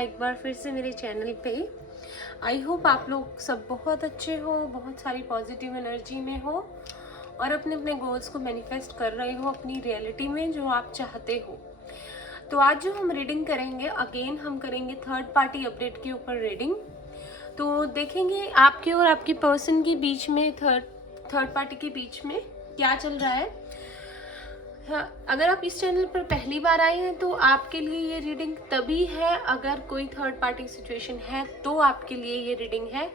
एक बार फिर से मेरे चैनल पे। आई होप आप लोग सब बहुत अच्छे हो, बहुत सारी पॉजिटिव एनर्जी में हो और अपने अपने गोल्स को मैनिफेस्ट कर रहे हो अपनी रियलिटी में जो आप चाहते हो। तो आज जो हम रीडिंग करेंगे, अगेन हम करेंगे थर्ड पार्टी अपडेट के ऊपर रीडिंग। तो देखेंगे आपके और आपके पर्सन के बीच में, थर्ड पार्टी के बीच में क्या चल रहा है। हाँ, अगर आप इस चैनल पर पहली बार आए हैं तो आपके लिए ये रीडिंग तभी है अगर कोई थर्ड पार्टी सिचुएशन है तो आपके लिए ये रीडिंग है।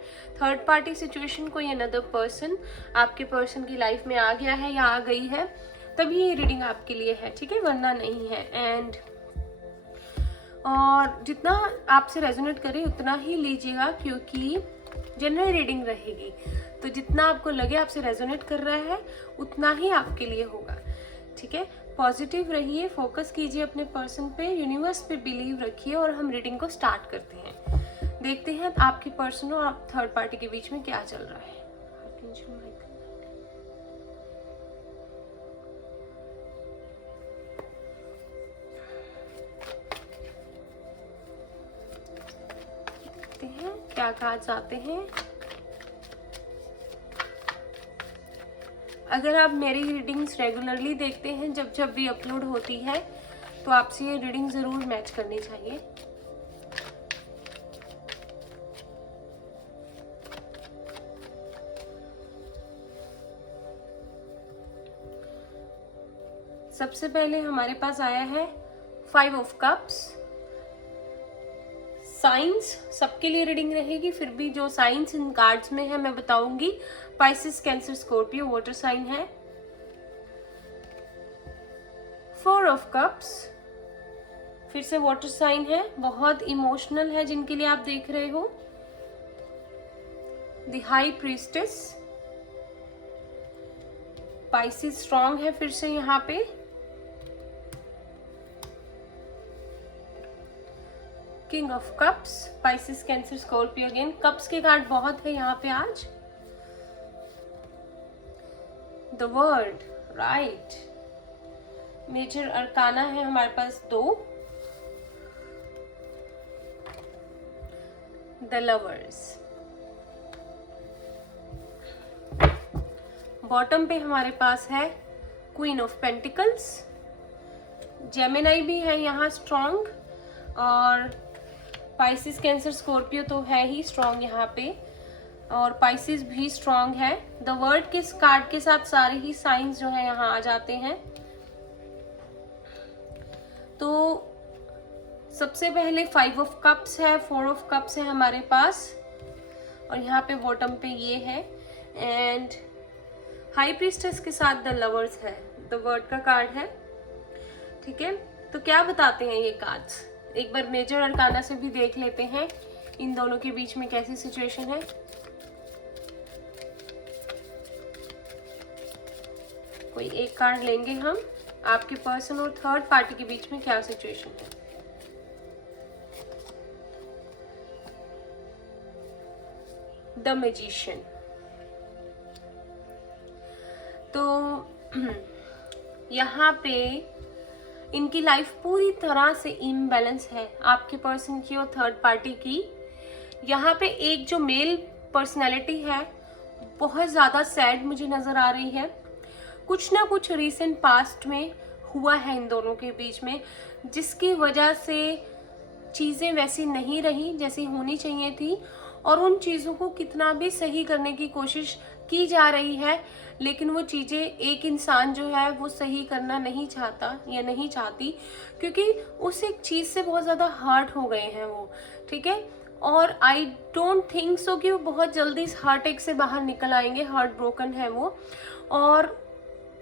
थर्ड पार्टी सिचुएशन कोई अनदर पर्सन आपके पर्सन की लाइफ में आ गया है या आ गई है तभी ये रीडिंग आपके लिए है, ठीक है, वरना नहीं है। एंड और जितना आपसे रेजोनेट करे उतना ही लीजिएगा क्योंकि जनरल रीडिंग रहेगी, तो जितना आपको लगे आपसे रेजोनेट कर रहा है उतना ही आपके लिए होगा, ठीक है। पॉजिटिव रहिए, फोकस कीजिए अपने पर्सन पे, यूनिवर्स पे बिलीव रखिए और हम रीडिंग को स्टार्ट करते हैं। देखते हैं आपके पर्सन और आप थर्ड पार्टी के बीच में क्या चल रहा है। देखते हैं क्या कार्ड्स आते हैं। अगर आप मेरी रीडिंग्स रेगुलरली देखते हैं जब जब भी अपलोड होती है तो आपसे ये रीडिंग जरूर मैच करनी चाहिए। सबसे पहले हमारे पास आया है 5 ऑफ कप्स। साइंस सबके लिए रीडिंग रहेगी, फिर भी जो साइंस इन कार्ड्स में है मैं बताऊंगी। Pisces, Cancer, Scorpio water sign है। 4 ऑफ कप्स फिर से वाटर साइन है, बहुत इमोशनल है जिनके लिए आप देख रहे हो। The high priestess, Pisces strong है फिर से यहाँ पे। King of cups, Pisces, Cancer, Scorpio again. Cups के कार्ड बहुत है यहाँ पे आज। The world, right. Major arcana है हमारे पास 2। The lovers. बॉटम पे हमारे पास है क्वीन ऑफ पेंटिकल्स। जेमिनाई भी है यहाँ स्ट्रॉन्ग, और पाइसिस, कैंसर, स्कॉर्पियो तो है ही स्ट्रॉन्ग यहाँ पे, और पाइसिस भी स्ट्रॉन्ग है। द वर्ल्ड के कार्ड के साथ सारे ही साइंस जो है यहाँ आ जाते हैं। तो सबसे पहले 5 ऑफ कप्स है, 4 ऑफ कप्स है हमारे पास, और यहाँ पे बॉटम पे ये है। एंड हाई प्रीस्टेस के साथ द लवर्स है, द वर्ल्ड का कार्ड है, ठीक है। तो क्या बताते हैं ये कार्ड्स, एक बार मेजर अरकाना से भी देख लेते हैं इन दोनों के बीच में कैसी सिचुएशन है। कोई एक कार्ड लेंगे हम, आपके पर्सन और थर्ड पार्टी के बीच में क्या सिचुएशन है। The magician. तो यहाँ पे इनकी लाइफ पूरी तरह से इम्बैलेंस है, आपके पर्सन की और थर्ड पार्टी की। यहाँ पे एक जो मेल पर्सनैलिटी है बहुत ज़्यादा सैड मुझे नज़र आ रही है। कुछ ना कुछ रीसेंट पास्ट में हुआ है इन दोनों के बीच में जिसकी वजह से चीज़ें वैसी नहीं रही जैसी होनी चाहिए थी, और उन चीज़ों को कितना भी सही करने की कोशिश की जा रही है लेकिन वो चीज़ें एक इंसान जो है वो सही करना नहीं चाहता या नहीं चाहती क्योंकि उस एक चीज़ से बहुत ज़्यादा हर्ट हो गए हैं वो, ठीक है। और आई डोंट थिंक सो कि वो बहुत जल्दी इस हार्ट एक से बाहर निकल आएंगे, हार्ट ब्रोकन है वो। और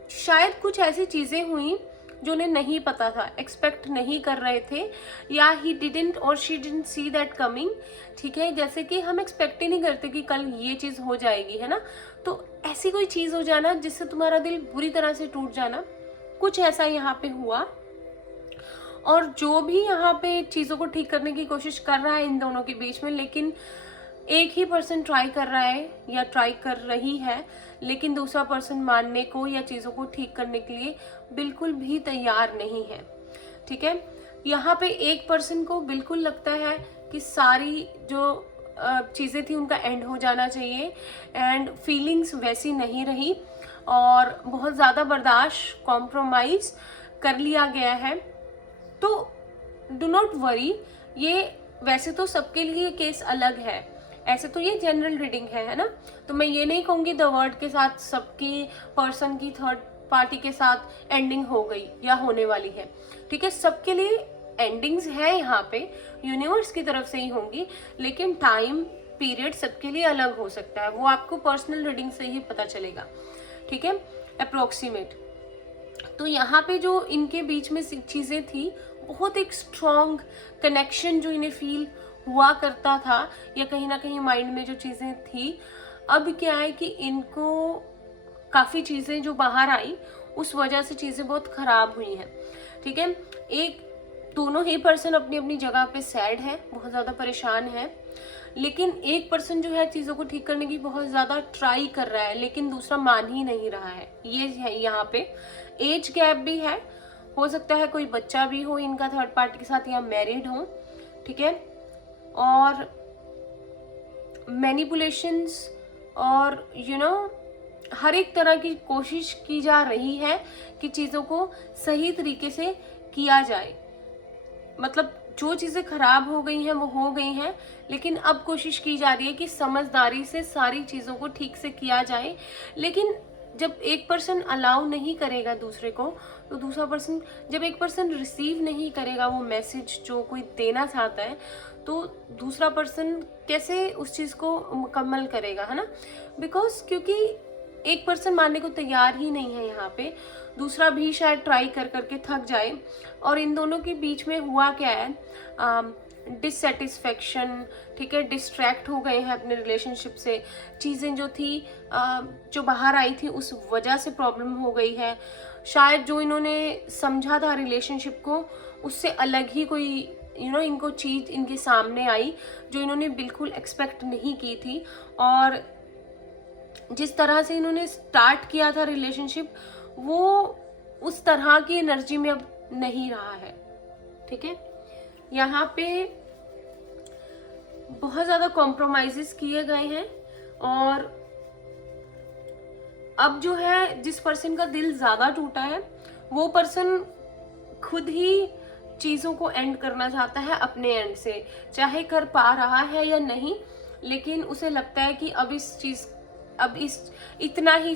शायद कुछ ऐसी चीज़ें हुई जो उन्हें नहीं पता था, एक्सपेक्ट नहीं कर रहे थे, या ही डिडंट और she didn't see that coming, ठीक है। जैसे कि हम एक्सपेक्ट ही नहीं करते कि कल ये चीज़ हो जाएगी, है ना। तो ऐसी कोई चीज़ हो जाना जिससे तुम्हारा दिल बुरी तरह से टूट जाना, कुछ ऐसा यहाँ पे हुआ। और जो भी यहाँ पे चीज़ों को ठीक करने की कोशिश कर रहा है इन दोनों के बीच में, लेकिन एक ही पर्सन ट्राई कर रहा है या ट्राई कर रही है, लेकिन दूसरा पर्सन मानने को या चीज़ों को ठीक करने के लिए बिल्कुल भी तैयार नहीं है, ठीक है। यहाँ पे एक पर्सन को बिल्कुल लगता है कि सारी जो चीज़ें थी उनका एंड हो जाना चाहिए, एंड फीलिंग्स वैसी नहीं रही और बहुत ज़्यादा बर्दाश्त, कॉम्प्रोमाइज़ कर लिया गया है। तो डू नॉट वरी, ये वैसे तो सबके लिए केस अलग है, ऐसे तो ये जनरल रीडिंग है ना, तो मैं ये नहीं कहूँगी द वर्ड के साथ सबकी पर्सन की थर्ड पार्टी के साथ एंडिंग हो गई या होने वाली है, ठीक है। सबके लिए एंडिंग्स है यहाँ पे, यूनिवर्स की तरफ से ही होंगी, लेकिन टाइम पीरियड सबके लिए अलग हो सकता है, वो आपको पर्सनल रीडिंग से ही पता चलेगा, ठीक है, अप्रोक्सीमेट। तो यहाँ पे जो इनके बीच में चीज़ें थी, बहुत एक स्ट्रॉन्ग कनेक्शन जो इन्हें फील हुआ करता था, या कहीं ना कहीं माइंड में जो चीज़ें थी, अब क्या है कि इनको काफ़ी चीज़ें जो बाहर आई उस वजह से चीज़ें बहुत ख़राब हुई हैं, ठीक है। एक दोनों ही पर्सन अपनी अपनी जगह पे सैड है, बहुत ज़्यादा परेशान है, लेकिन एक पर्सन जो है चीज़ों को ठीक करने की बहुत ज़्यादा ट्राई कर रहा है, लेकिन दूसरा मान ही नहीं रहा है। ये है यहाँ पे एज गैप भी है, हो सकता है कोई बच्चा भी हो इनका थर्ड पार्टी के साथ, या मैरिड हो, ठीक है। और मैनिपुलेशंस और हर एक तरह की कोशिश की जा रही है कि चीज़ों को सही तरीके से किया जाए, मतलब जो चीज़ें खराब हो गई हैं वो हो गई हैं, लेकिन अब कोशिश की जा रही है कि समझदारी से सारी चीज़ों को ठीक से किया जाए। लेकिन जब एक पर्सन अलाउ नहीं करेगा दूसरे को, तो दूसरा पर्सन, जब एक पर्सन रिसीव नहीं करेगा वो मैसेज जो कोई देना चाहता है, तो दूसरा पर्सन कैसे उस चीज़ को मुकम्मल करेगा, है ना। बिकॉज क्योंकि एक पर्सन मानने को तैयार ही नहीं है यहाँ पे, दूसरा भी शायद ट्राई कर करके थक जाए, और इन दोनों के बीच में हुआ क्या है, डिससेटिस्फेक्शन, ठीक है, डिस्ट्रैक्ट हो गए हैं अपने रिलेशनशिप से, चीज़ें जो थी जो बाहर आई थी उस वजह से प्रॉब्लम हो गई है, शायद जो इन्होंने समझा था रिलेशनशिप को उससे अलग ही कोई इनको चीज़ इनके सामने आई जो इन्होंने बिल्कुल एक्सपेक्ट नहीं की थी, और जिस तरह से इन्होंने स्टार्ट किया था रिलेशनशिप वो उस तरह की एनर्जी में अब नहीं रहा है, ठीक है। यहाँ पे बहुत ज़्यादा कॉम्प्रोमाइजेस किए गए हैं, और अब जो है जिस पर्सन का दिल ज़्यादा टूटा है वो पर्सन खुद ही चीज़ों को एंड करना चाहता है अपने एंड से, चाहे कर पा रहा है या नहीं, लेकिन उसे लगता है कि अब इतना ही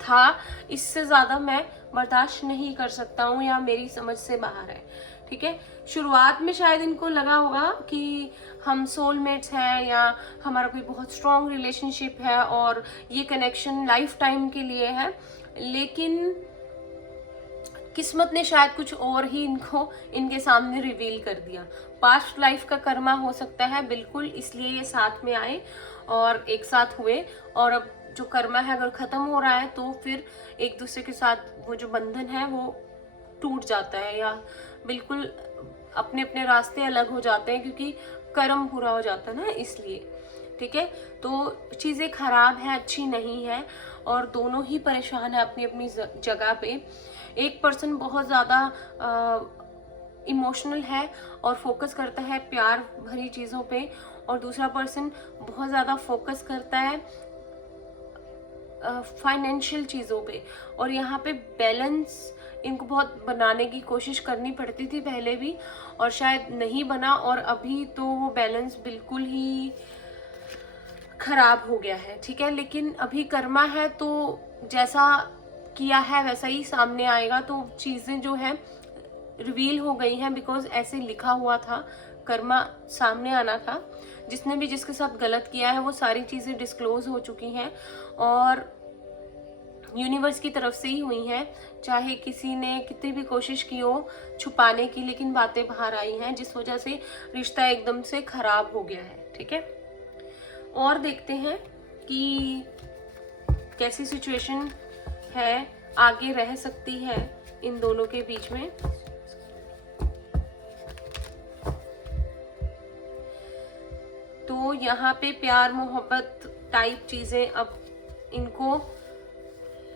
था, इससे ज़्यादा मैं बर्दाश्त नहीं कर सकता हूँ, या मेरी समझ से बाहर है, ठीक है। शुरुआत में शायद इनको लगा होगा कि हम सोलमेट्स हैं, या हमारा कोई बहुत स्ट्रॉन्ग रिलेशनशिप है और ये कनेक्शन लाइफ टाइम के लिए है, लेकिन किस्मत ने शायद कुछ और ही इनको इनके सामने रिवील कर दिया। पास्ट लाइफ का कर्मा हो सकता है बिल्कुल, इसलिए ये साथ में आए और एक साथ हुए, और अब जो कर्मा है अगर ख़त्म हो रहा है तो फिर एक दूसरे के साथ वो जो बंधन है वो टूट जाता है, या बिल्कुल अपने अपने रास्ते अलग हो जाते हैं, क्योंकि कर्म पूरा हो जाता है ना, इसलिए, ठीक है। तो चीज़ें खराब हैं, अच्छी नहीं है, और दोनों ही परेशान है अपनी अपनी जगह पे। एक पर्सन बहुत ज़्यादा इमोशनल है और फोकस करता है प्यार भरी चीज़ों पे, और दूसरा पर्सन बहुत ज़्यादा फोकस करता है फाइनेंशियल चीज़ों पे, और यहाँ पे बैलेंस इनको बहुत बनाने की कोशिश करनी पड़ती थी पहले भी, और शायद नहीं बना, और अभी तो वो बैलेंस बिल्कुल ही खराब हो गया है, ठीक है। लेकिन अभी कर्मा है तो जैसा किया है वैसा ही सामने आएगा, तो चीज़ें जो है रिवील हो गई हैं, बिकॉज ऐसे लिखा हुआ था, कर्मा सामने आना था, जिसने भी जिसके साथ गलत किया है वो सारी चीज़ें डिस्क्लोज हो चुकी हैं, और यूनिवर्स की तरफ से ही हुई हैं, चाहे किसी ने कितनी भी कोशिश की हो छुपाने की, लेकिन बातें बाहर आई हैं, जिस वजह से रिश्ता एकदम से खराब हो गया है, ठीक है। और देखते हैं कि कैसी सिचुएशन है, आगे रह सकती है इन दोनों के बीच में। तो यहाँ पे प्यार मोहब्बत टाइप चीज़ें, अब इनको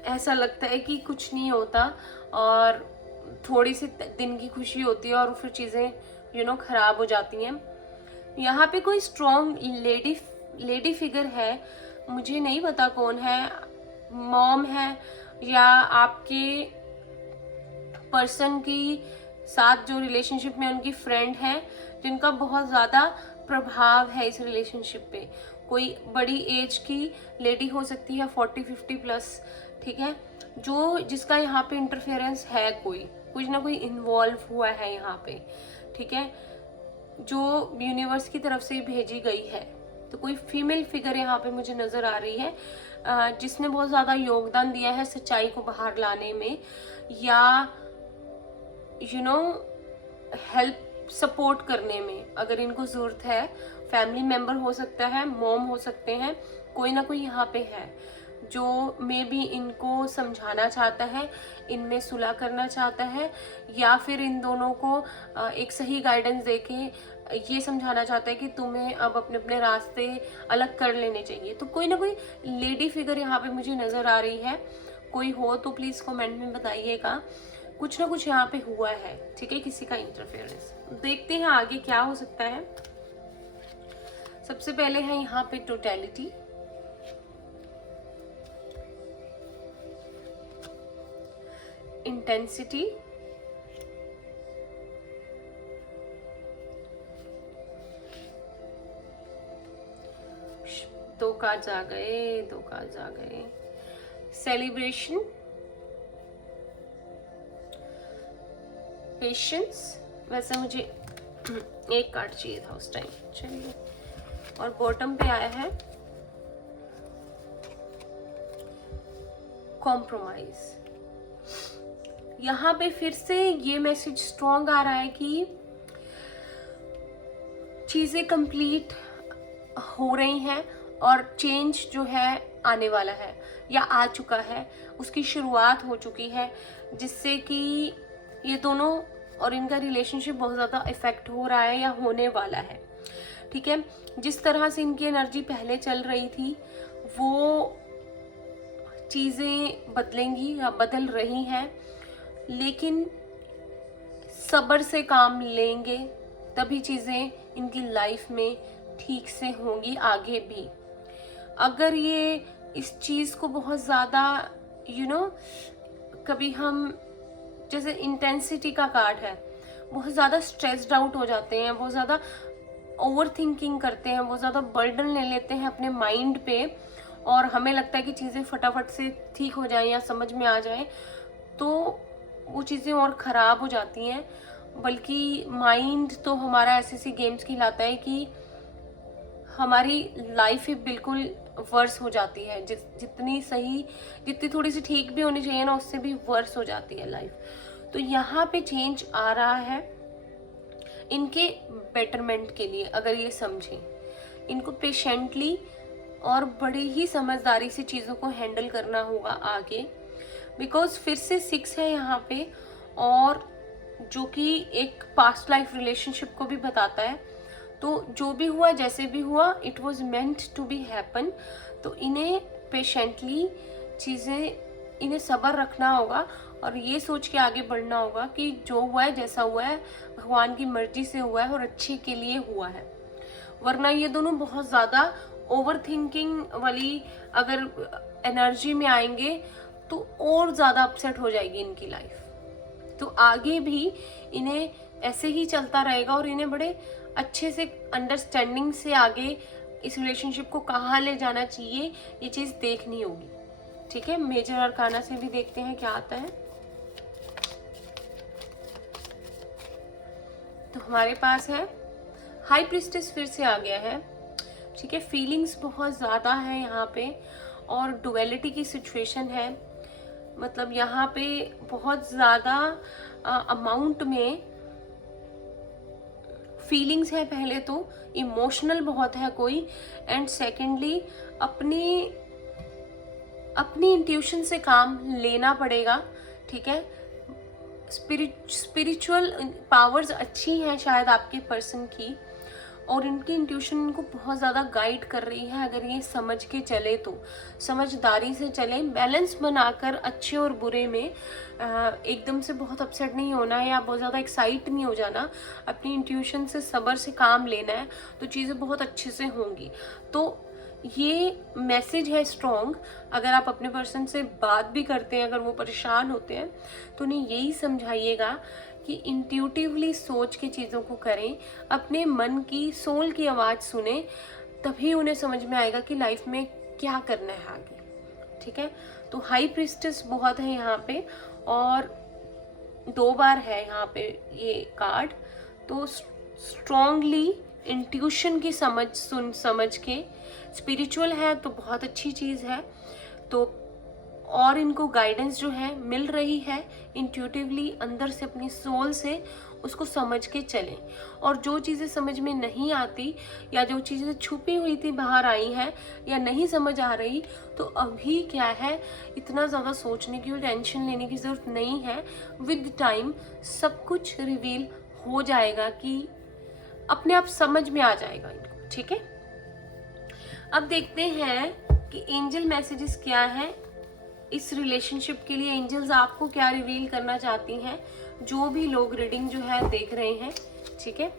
ऐसा लगता है कि कुछ नहीं होता, और थोड़ी सी दिन की खुशी होती है और फिर चीज़ें खराब हो जाती हैं। यहाँ पे कोई स्ट्रॉन्ग लेडी फिगर है, मुझे नहीं पता कौन है, मॉम है या आपके पर्सन की साथ जो रिलेशनशिप में उनकी फ्रेंड है, जिनका बहुत ज़्यादा प्रभाव है इस रिलेशनशिप पे। कोई बड़ी एज की लेडी हो सकती है, 40-50 प्लस, ठीक है, जिसका यहाँ पे इंटरफेरेंस है, कुछ ना कोई इन्वॉल्व हुआ है यहाँ पे, ठीक है, जो यूनिवर्स की तरफ से भेजी गई है। तो कोई फीमेल फिगर यहाँ पे मुझे नज़र आ रही है, जिसने बहुत ज़्यादा योगदान दिया है सच्चाई को बाहर लाने में, या हेल्प सपोर्ट करने में अगर इनको ज़रूरत है। फैमिली मेम्बर हो सकता है, मॉम हो सकते हैं, कोई ना कोई यहाँ पे है जो मे बी इनको समझाना चाहता है, इनमें सुलह करना चाहता है, या फिर इन दोनों को एक सही गाइडेंस देके ये समझाना चाहता है कि तुम्हें अब अपने अपने रास्ते अलग कर लेने चाहिए। तो कोई ना कोई लेडी फिगर यहाँ पे मुझे नज़र आ रही है। कोई हो तो प्लीज़ कमेंट में बताइएगा। कुछ ना कुछ यहाँ पे हुआ है, ठीक है, किसी का इंटरफेरेंस। देखते हैं आगे क्या हो सकता है। सबसे पहले है यहाँ पे टोटलिटी, इंटेंसिटी, दो कार्ड्स आ गए, सेलिब्रेशन, पेशेंस, वैसे मुझे एक कार्ड चाहिए था उस टाइम, चलिए, और बॉटम पे आया है कॉम्प्रोमाइज। यहाँ पे फिर से ये मैसेज स्ट्रॉन्ग आ रहा है कि चीज़ें कंप्लीट हो रही हैं और चेंज जो है आने वाला है या आ चुका है, उसकी शुरुआत हो चुकी है, जिससे कि ये दोनों और इनका रिलेशनशिप बहुत ज़्यादा इफेक्ट हो रहा है या होने वाला है, ठीक है। जिस तरह से इनकी एनर्जी पहले चल रही थी वो चीज़ें बदलेंगी या बदल रही हैं, लेकिन सब्र से काम लेंगे तभी चीज़ें इनकी लाइफ में ठीक से होंगी आगे भी। अगर ये इस चीज़ को बहुत ज़्यादा कभी हम, जैसे इंटेंसिटी का कार्ड है, बहुत ज़्यादा स्ट्रेस्ड आउट हो जाते हैं, बहुत ज़्यादा ओवर थिंकिंग करते हैं, बहुत ज़्यादा बर्डन ले लेते हैं अपने माइंड पे, और हमें लगता है कि चीज़ें फटाफट से ठीक हो जाएं या समझ में आ जाएं, तो वो चीज़ें और ख़राब हो जाती हैं। बल्कि माइंड तो हमारा ऐसे गेम्स खिलाता है कि हमारी लाइफ ही बिल्कुल वर्स हो जाती है, जितनी थोड़ी सी ठीक भी होनी चाहिए ना, उससे भी वर्स हो जाती है लाइफ। तो यहाँ पे चेंज आ रहा है इनके बेटरमेंट के लिए। अगर ये समझें, इनको पेशेंटली और बड़ी ही समझदारी से चीज़ों को हैंडल करना होगा आगे, बिकॉज फिर से 6 है यहाँ पे, और जो कि एक पास्ट लाइफ रिलेशनशिप को भी बताता है। तो जो भी हुआ, जैसे भी हुआ, it was meant to be happen. तो इन्हें पेशेंटली चीज़ें, इन्हें सब्र रखना होगा और ये सोच के आगे बढ़ना होगा कि जो हुआ है, जैसा हुआ है, भगवान की मर्जी से हुआ है और अच्छे के लिए हुआ है। वरना ये दोनों बहुत ज़्यादा ओवर थिंकिंग वाली अगर एनर्जी में आएंगे तो और ज़्यादा अपसेट हो जाएगी इनकी लाइफ। तो आगे भी इन्हें ऐसे ही चलता रहेगा और इन्हें बड़े अच्छे से अंडरस्टैंडिंग से आगे इस रिलेशनशिप को कहाँ ले जाना चाहिए, ये चीज़ देखनी होगी, ठीक है। मेजर अरकाना से भी देखते हैं क्या आता है। तो हमारे पास है हाई प्रीस्टेस, फिर से आ गया है, ठीक है। फीलिंग्स बहुत ज़्यादा है यहाँ पे और डुअलिटी की सिचुएशन है, मतलब यहाँ पे बहुत ज़्यादा अमाउंट में फीलिंग्स है। पहले तो इमोशनल बहुत है कोई, एंड सेकेंडली अपनी इंट्यूशन से काम लेना पड़ेगा, ठीक है। स्पिरिचुअल पावर्स अच्छी हैं शायद आपके पर्सन की, और इनकी इंट्यूशन इनको बहुत ज़्यादा गाइड कर रही है। अगर ये समझ के चले तो समझदारी से चले, बैलेंस बनाकर अच्छे और बुरे में एकदम से बहुत अपसेट नहीं होना है या बहुत ज़्यादा एक्साइट नहीं हो जाना, अपनी इंट्यूशन से सब्र से काम लेना है, तो चीज़ें बहुत अच्छे से होंगी। तो ये मैसेज है स्ट्रॉन्ग। अगर आप अपने पर्सन से बात भी करते हैं, अगर वो परेशान होते हैं, तो उन्हें यही समझाइएगा कि इंट्यूटिवली सोच के चीज़ों को करें, अपने मन की सोल की आवाज़ सुने, तभी उन्हें समझ में आएगा कि लाइफ में क्या करना है आगे। ठीक है, तो हाई प्रीस्टेस बहुत है यहाँ पे, और 2 बार है यहाँ पे ये कार्ड। तो स्ट्रॉन्गली इंट्यूशन की समझ के, स्पिरिचुअल है तो बहुत अच्छी चीज़ है। तो और इनको गाइडेंस जो है मिल रही है, इंट्यूटिवली अंदर से अपनी सोल से उसको समझ के चलें। और जो चीज़ें समझ में नहीं आती या जो चीज़ें छुपी हुई थी बाहर आई हैं या नहीं समझ आ रही, तो अभी क्या है, इतना ज़्यादा सोचने की और टेंशन लेने की ज़रूरत नहीं है। विद टाइम सब कुछ रिवील हो जाएगा, कि अपने आप समझ में आ जाएगा इनको। ठीक है, अब देखते हैं कि एंजल मैसेजेस क्या है इस रिलेशनशिप के लिए। एंजल्स आपको क्या रिवील करना चाहती हैं, जो भी लोग रीडिंग जो है देख रहे हैं। ठीक है,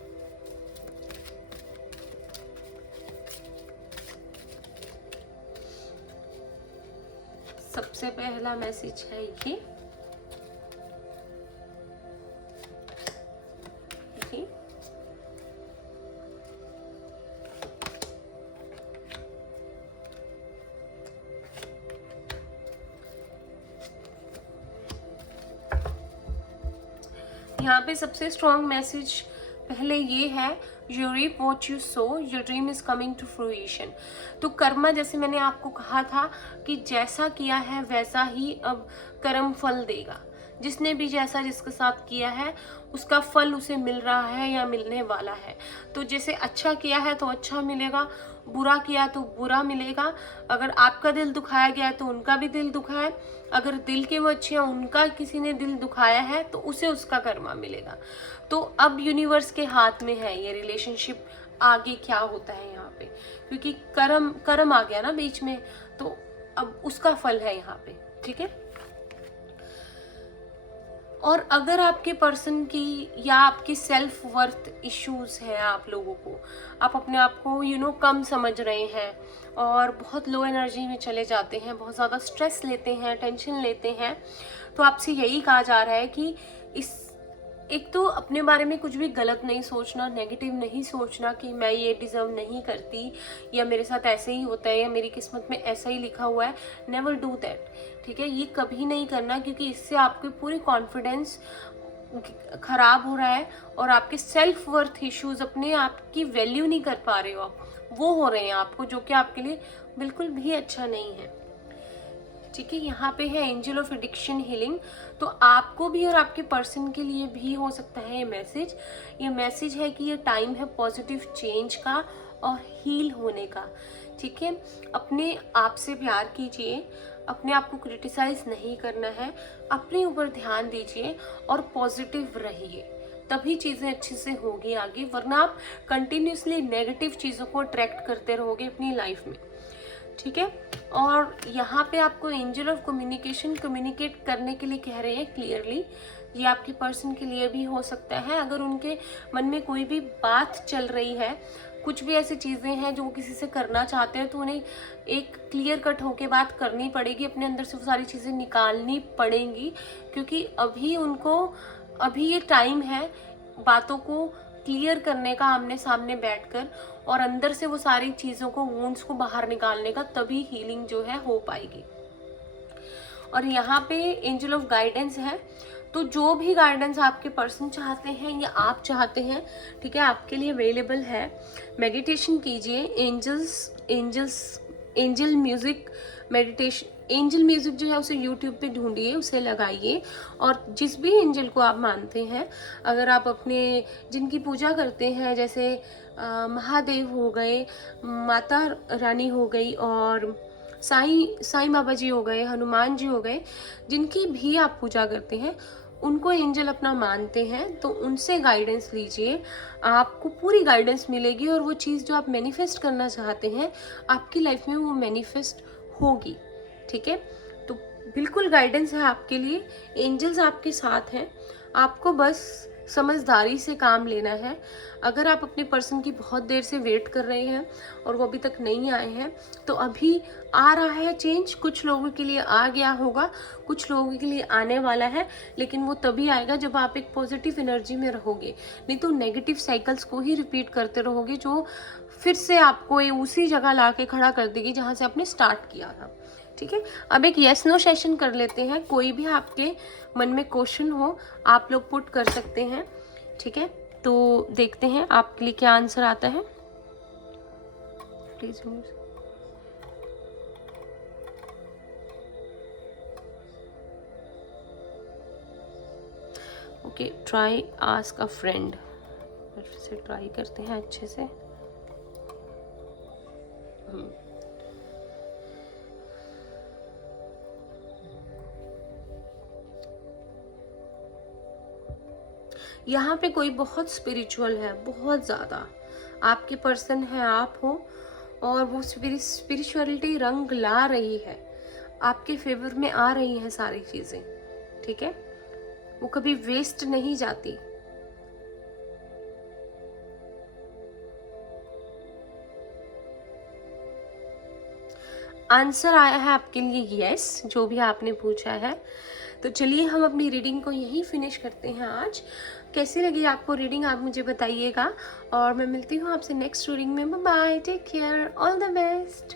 सबसे पहला मैसेज है ये। यहाँ पे सबसे स्ट्रॉन्ग मैसेज पहले ये है, you reap what you sow, your dream is coming to fruition. तो कर्मा, जैसे मैंने आपको कहा था कि जैसा किया है वैसा ही अब कर्म फल देगा। जिसने भी जैसा जिसके साथ किया है उसका फल उसे मिल रहा है या मिलने वाला है। तो जैसे अच्छा किया है तो अच्छा मिलेगा, बुरा किया तो बुरा मिलेगा। अगर आपका दिल दुखाया गया है तो उनका भी दिल दुखा है, अगर दिल के वो अच्छे हैं, उनका किसी ने दिल दुखाया है तो उसे उसका कर्मा मिलेगा। तो अब यूनिवर्स के हाथ में है ये रिलेशनशिप, आगे क्या होता है यहाँ पे, क्योंकि कर्म आ गया ना बीच में, तो अब उसका फल है यहाँ पे। ठीक है, और अगर आपके पर्सन की या आपकी सेल्फ वर्थ इश्यूज है, आप लोगों को, आप अपने आप को कम समझ रहे हैं और बहुत लो एनर्जी में चले जाते हैं, बहुत ज़्यादा स्ट्रेस लेते हैं, टेंशन लेते हैं, तो आपसे यही कहा जा रहा है कि एक तो अपने बारे में कुछ भी गलत नहीं सोचना, नेगेटिव नहीं सोचना कि मैं ये डिज़र्व नहीं करती या मेरे साथ ऐसे ही होता है या मेरी किस्मत में ऐसा ही लिखा हुआ है। Never do that. ठीक है, ये कभी नहीं करना, क्योंकि इससे आपके पूरी कॉन्फिडेंस खराब हो रहा है और आपके सेल्फ वर्थ इश्यूज, अपने आप की वैल्यू नहीं कर पा रहे हो आप, वो हो रहे हैं आपको, जो कि आपके लिए बिल्कुल भी अच्छा नहीं है। ठीक है, यहाँ पे है एंजल ऑफ एडिक्शन हीलिंग। तो आपको भी और आपके पर्सन के लिए भी हो सकता है ये मैसेज है कि ये टाइम है पॉजिटिव चेंज का और हील होने का। ठीक है, अपने आप से प्यार कीजिए, अपने आप को क्रिटिसाइज नहीं करना है, अपने ऊपर ध्यान दीजिए और पॉजिटिव रहिए, तभी चीज़ें अच्छे से होगी आगे, वरना आप कंटिन्यूसली नेगेटिव चीज़ों को अट्रैक्ट करते रहोगे अपनी लाइफ में। ठीक है, और यहाँ पे आपको एंजल ऑफ कम्युनिकेशन कम्युनिकेट करने के लिए कह रहे हैं क्लियरली। ये आपके पर्सन के लिए भी हो सकता है, अगर उनके मन में कोई भी बात चल रही है, कुछ भी ऐसी चीज़ें हैं जो वो किसी से करना चाहते हैं, तो उन्हें एक क्लियर कट होके बात करनी पड़ेगी, अपने अंदर से वो सारी चीज़ें निकालनी पड़ेंगी, क्योंकि अभी ये टाइम है बातों को क्लियर करने का, आमने सामने बैठकर, और अंदर से वो सारी चीज़ों को, वुंड्स को बाहर निकालने का, तभी हीलिंग जो है हो पाएगी। और यहाँ पे एंजल ऑफ गाइडेंस है। तो जो भी गाइडेंस आपके पर्सन चाहते हैं या आप चाहते हैं, ठीक है, आपके लिए अवेलेबल है। मेडिटेशन कीजिए, angel music meditation, angel music जो है उसे यूट्यूब पे ढूंढिए, उसे लगाइए, और जिस भी एंजल को आप मानते हैं, अगर आप अपने जिनकी पूजा करते हैं, जैसे महादेव हो गए, माता रानी हो गई, और साईं बाबा जी हो गए, हनुमान जी हो गए, जिनकी भी आप पूजा करते हैं, उनको एंजल अपना मानते हैं, तो उनसे गाइडेंस लीजिए, आपको पूरी गाइडेंस मिलेगी और वो चीज़ जो आप मैनिफेस्ट करना चाहते हैं आपकी लाइफ में वो मैनिफेस्ट होगी। ठीक है, तो बिल्कुल गाइडेंस है आपके लिए, एंजल्स आपके साथ हैं, आपको बस समझदारी से काम लेना है। अगर आप अपने पर्सन की बहुत देर से वेट कर रहे हैं और वो अभी तक नहीं आए हैं, तो अभी आ रहा है चेंज, कुछ लोगों के लिए आ गया होगा, कुछ लोगों के लिए आने वाला है, लेकिन वो तभी आएगा जब आप एक पॉजिटिव एनर्जी में रहोगे, नहीं तो नेगेटिव साइकिल्स को ही रिपीट करते रहोगे, जो फिर से आपको उसी जगह ला के खड़ा कर देगी जहाँ से आपने स्टार्ट किया था। ठीक है, अब एक येस नो सेशन कर लेते हैं। कोई भी आपके मन में क्वेश्चन हो आप लोग पुट कर सकते हैं। ठीक है, तो देखते हैं आपके लिए क्या आंसर आता है। Please okay, try ask a friend, फिर से ट्राई करते हैं अच्छे से। यहाँ पे कोई बहुत स्पिरिचुअल है, बहुत ज़्यादा आपके पर्सन है, आप हो, और वो स्पिरिचुअलिटी रंग ला रही है, आपके फेवर में आ रही हैं सारी चीज़ें। ठीक है, वो कभी वेस्ट नहीं जाती। आंसर आया है आपके लिए यस, जो भी आपने पूछा है। तो चलिए हम अपनी रीडिंग को यहीं फिनिश करते हैं आज। कैसी लगी आपको रीडिंग आप मुझे बताइएगा, और मैं मिलती हूँ आपसे नेक्स्ट रीडिंग में। Bye bye, take care, all the best.